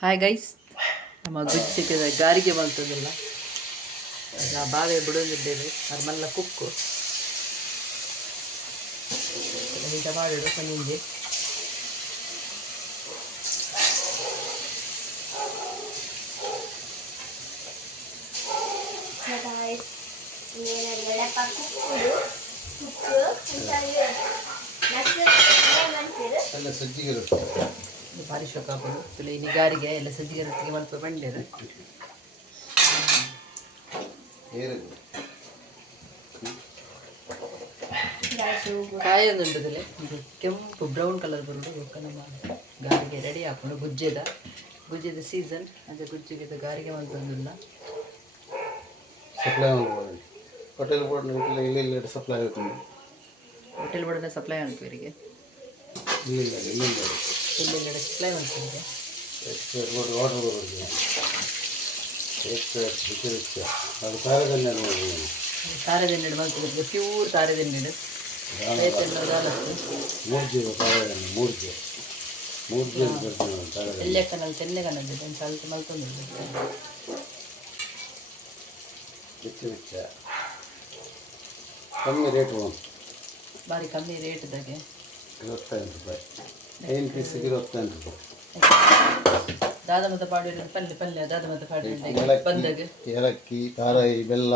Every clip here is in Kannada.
ಹಾಯ್ ಗೈಸ್, ನಮ್ಮ ಗುಜ್ಜಿಗೆ ಗಾರಿಗೆ ಮಲ್ತದಿಲ್ಲ ನಾ ಬಾವೆ ಬಿಡೋದಿದ್ದೇವೆ ನಮ್ಮಲ್ಲ ಕುಕ್ಕು ಈಗ ಮಾಡಿಡು ನಿಮಗೆ ಭಾರಿ ಶೋಕ ಹಾಕೋದು ಇನ್ನು ಗಾರಿಗೆ ಎಲ್ಲ ಸಜ್ಜಿಗೆ ರೊಟ್ಟಿಗೆ ಮಲ್ಪ ಬಂಡೇರು ಕಾಯೊಂದುಂಟದಿಲ್ಲ ಇದು ಕೆಂಪು ಬ್ರೌನ್ ಕಲರ್ ಬರೋದು ನಮ್ಮ ಗಾರಿಗೆ ರೆಡಿ ಹಾಕೊಂಡು ಗುಜ್ಜೆದ ಸೀಸನ್ ಅದೇ ಗುಜ್ಜಿಗೆ ಗಾರಿಗೆ ಮಲ್ತೊಂದಿಲ್ಲ ಸಪ್ಲೈ ಹೋಟೆಲ್ ಬೋರ್ಡ್ ಇಲ್ಲಿ ಸಪ್ಲೈ ಆಗುತ್ತೆ ಹೋಟೆಲ್ ಬೋರ್ಡಿನ ಸಪ್ಲೈ ಆಗುತ್ತೆ ಇವರಿಗೆ ಇಲ್ಲಿ ಸಪ್ಲೈ ಮಾಡ್ತಿದ್ದೆ ವಾಟರ್ ಬೋರ್ಡ್ ಅದು ತಾರೆದೆಣ್ಣೆ ಮಾಡ್ತಿದ್ದೆ ಪ್ಯೂರ್ ತಾರೆದೆಣ್ಣೆ ಎಲ್ಲೇ ಕಣ್ಣಲ್ಲಿ ತೆನ್ನೆ ಕಣ್ಣಲ್ಲಿ ಸ್ವಲ್ಪ ಮಲ್ಕೊಂಡಿದ್ದೆ ಕಮ್ಮಿ ರೇಟ್ ಭಾರಿ ಕಮ್ಮಿ ರೇಟ್ದಾಗೆ 25 ರೂಪಾಯಿ 9 ಪೀಸಿಗೆ 25 ರೂಪಾಯಿ ದಾದ ಮತ್ತು ಪಾಡಿ ಪಲ್ಯ ದಾದ ಮತ್ತು ಪಾಡಿ ಬಂದಾಗ ಏಲಕ್ಕಿ ಕಾರಾಯಿ ಬೆಲ್ಲ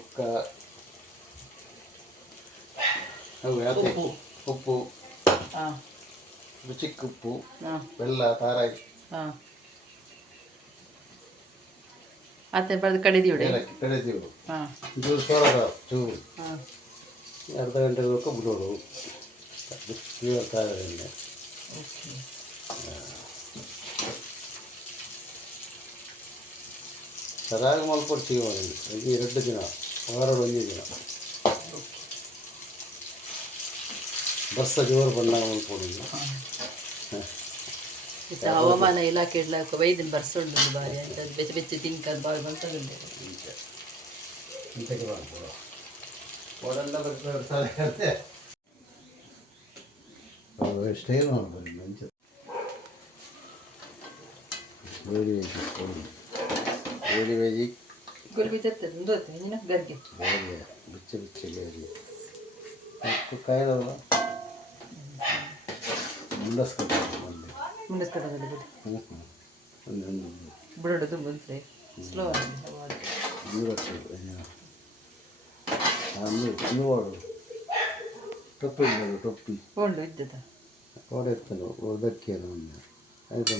ಉಕ್ಕ ಉಪ್ಪು ಚಿಕ್ಕ ಉಪ್ಪು ಬೆಲ್ಲ ತಾರಾಯಿ ಮತ್ತೆ ಬರೆದು ಕಡಿದೀವಿ ಕಡಿದೀವಿ ಚೂರು ಸೋರದ ಚೂರು ಅರ್ಧ ಗಂಟೆ ಬೇಕು ಬಿಡೋದು ಪ್ಯೂರ್ ತಾರದಿಂದ ಸರಿಯಾಗಿ ಮಲ್ಕೊಡ್ತೀವಿ ಒಂದು 2 ದಿನ ವಾರದ 1 ದಿನ ಬಸ್ಸ ಜೋರು ಬಂದಾಗ ಮಲ್ಕೊಡಿಲ್ಲ ಹವಾಮಾನ ಇಲಾಖೆ ವೈದ್ಯನ ಬರ್ಸೊಂಡು ಬಾರಿ ಅಂತ ಬೆಚ್ಚ ಬೆಚ್ಚ ತಿನ್ಕದು ಬಾವಿ ಬಂತಂದೆ ಇಂಥಕ್ಕೆ ಮಾಡ್ಬೋದು ಓಡೆಲ್ಲ ಬರ್ತಾರೆ ಸ್ಟೇ ಮಾಡ್ಬೋದು ಮಂಚ ಗೋಧಿ ಬೇಜಿ ಗೋಲ್ಬಿ ಗರ್ಗೆ ಬಿಚ್ಚ ಬಿಚ್ಚ ಗೋಧಿ ಕಾಯ್ದಲ್ಲ ಮುಂಡಸ್ಕಟ್ಟದಲ್ಲಿ ಬಿಡೋದು ಮುಂದೆ ಸ್ಲೋ ಟೊಪ್ಪಿ ಕೊಂಡು ಇದ್ದದ ಓಡಿರ್ತಾನೆ ಓದಕ್ಕೆ ಅದು ಆಯ್ತು